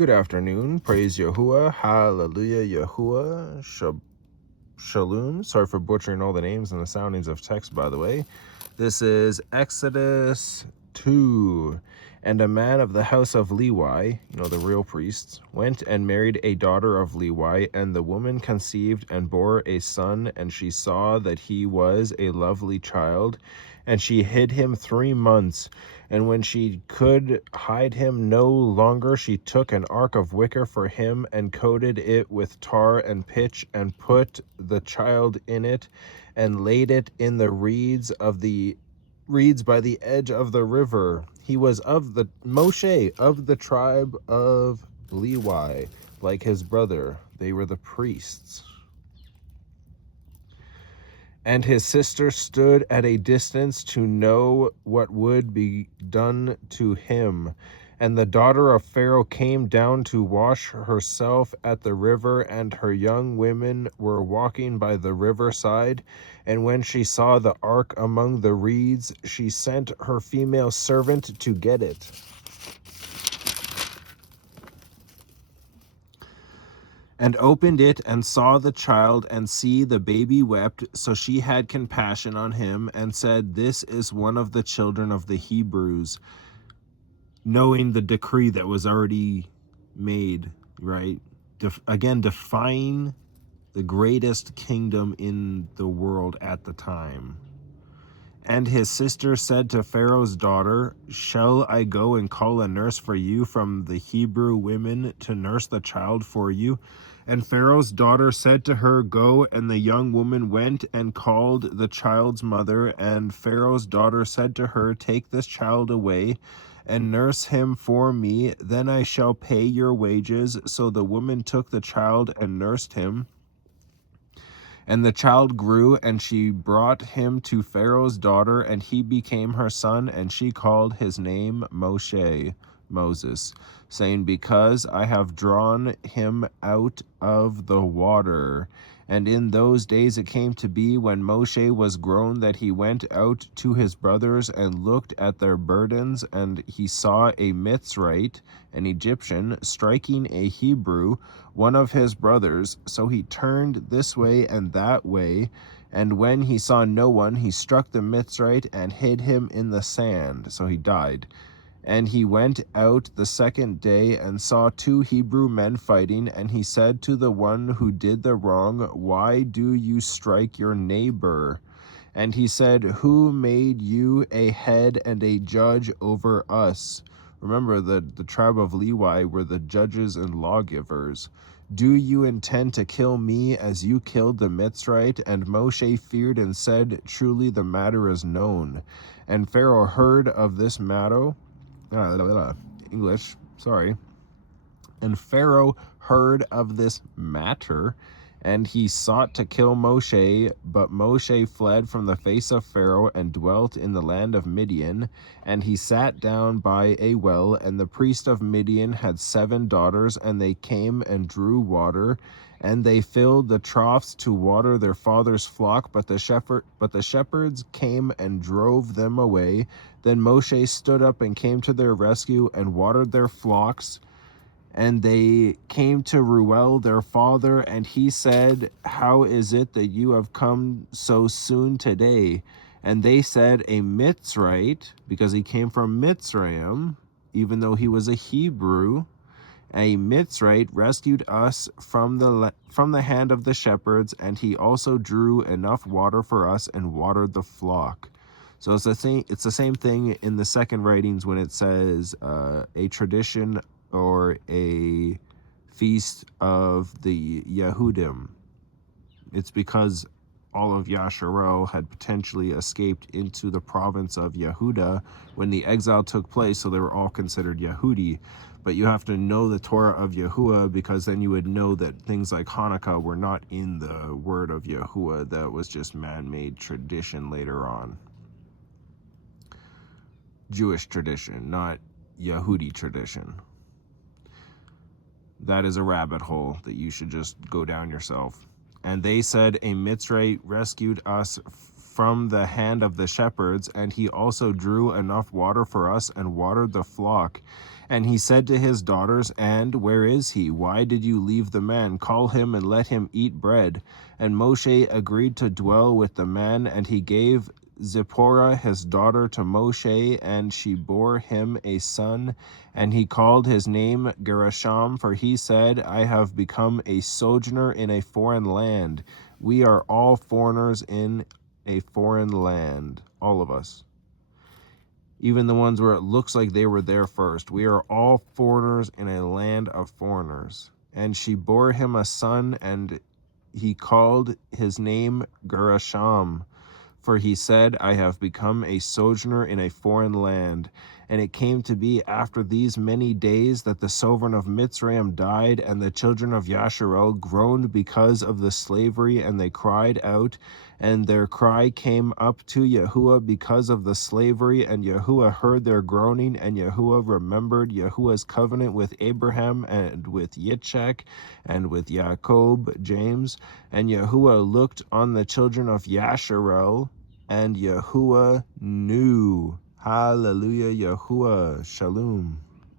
Good afternoon. Praise Yahuah. Hallelujah. Yahuah. Shalum. Sorry for butchering all the names and the soundings of text, by the way. This is Exodus 2. And a man of the house of Levi, the real priests, went and married a daughter of Levi, and the woman conceived and bore a son, and she saw that he was a lovely child, and she hid him 3 months. And when she could hide him no longer, she took an ark of wicker for him, and coated it with tar and pitch, and put the child in it, and laid it in the reeds by the edge of the river. He was of the Moshe of the tribe of Levi, like his brother. They were the priests. And his sister stood at a distance to know what would be done to him. And the daughter of Pharaoh came down to wash herself at the river, and her young women were walking by the riverside. And when she saw the ark among the reeds, she sent her female servant to get it. And opened it, and saw the child, and see, the baby wept. So she had compassion on him, and said, "This is one of the children of the Hebrews," knowing the decree that was already made, right? Again, defying the greatest kingdom in the world at the time. And his sister said to Pharaoh's daughter, "Shall I go and call a nurse for you from the Hebrew women to nurse the child for you?" And Pharaoh's daughter said to her, "Go." And the young woman went and called the child's mother. And Pharaoh's daughter said to her, "Take this child away and nurse him for me. Then I shall pay your wages." So the woman took the child and nursed him. And the child grew, and she brought him to Pharaoh's daughter, and he became her son, and she called his name Moshe, Moses, saying, "Because I have drawn him out of the water." And in those days it came to be, when Moshe was grown, that he went out to his brothers and looked at their burdens, and he saw a Mitzrite, an Egyptian, striking a Hebrew, one of his brothers. So he turned this way and that way, and when he saw no one, he struck the Mitzrite and hid him in the sand. So he died. And he went out the second day and saw 2 Hebrew men fighting, and he said to the one who did the wrong, "Why do you strike your neighbor?" And he said, "Who made you a head and a judge over us?" Remember, the tribe of Levi were the judges and lawgivers. "Do you intend to kill me as you killed the Mitzrite?" And Moshe feared and said, "Truly the matter is known." And Pharaoh heard of this matter. And Pharaoh heard of this matter, and he sought to kill Moshe, but Moshe fled from the face of Pharaoh and dwelt in the land of Midian. And he sat down by a well, and the priest of Midian had 7 daughters, and they came and drew water, and they filled the troughs to water their father's flock, but the shepherds came and drove them away. Then Moshe stood up and came to their rescue and watered their flocks. And they came to Reuel their father, and he said, "How is it that you have come so soon today?" And they said, "A Mitzrite," because he came from Mitzrayim, even though he was a Hebrew, "a Mitzrite rescued us from the hand of the shepherds, and he also drew enough water for us and watered the flock." So it's the same thing in the second writings when it says a tradition or a feast of the Yehudim. It's because all of Yasharel had potentially escaped into the province of Yehuda when the exile took place, so they were all considered Yehudi. But you have to know the Torah of Yahuah, because then you would know that things like Hanukkah were not in the word of Yahuah. That was just man-made tradition later on. Jewish tradition, not Yehudi tradition. That is a rabbit hole that you should just go down yourself. And they said, "A Mitzrite rescued us from the hand of the shepherds, and he also drew enough water for us and watered the flock." And he said to his daughters, And where is he? Why did you leave the man? Call him and let him eat bread. And Moshe agreed to dwell with the man, and he gave Zipporah his daughter to Moshe, and she bore him a son, and he called his name Gershom, for he said, I have become a sojourner in a foreign land. We are all foreigners in a foreign land, all of us. Even the ones where it looks like they were there first. We are all foreigners in a land of foreigners. And she bore him a son, and he called his name Gershom, for he said, I have become a sojourner in a foreign land. And it came to be after these many days that the sovereign of Mitzrayim died, and the children of Yasharel groaned because of the slavery, and they cried out, and their cry came up to Yahuah because of the slavery, and Yahuah heard their groaning, and Yahuah remembered Yahuah's covenant with Abraham and with Yitzchak and with Jacob, James, and Yahuah looked on the children of Yasharel, and Yahuah knew. Hallelujah, Yahuah. Shalom.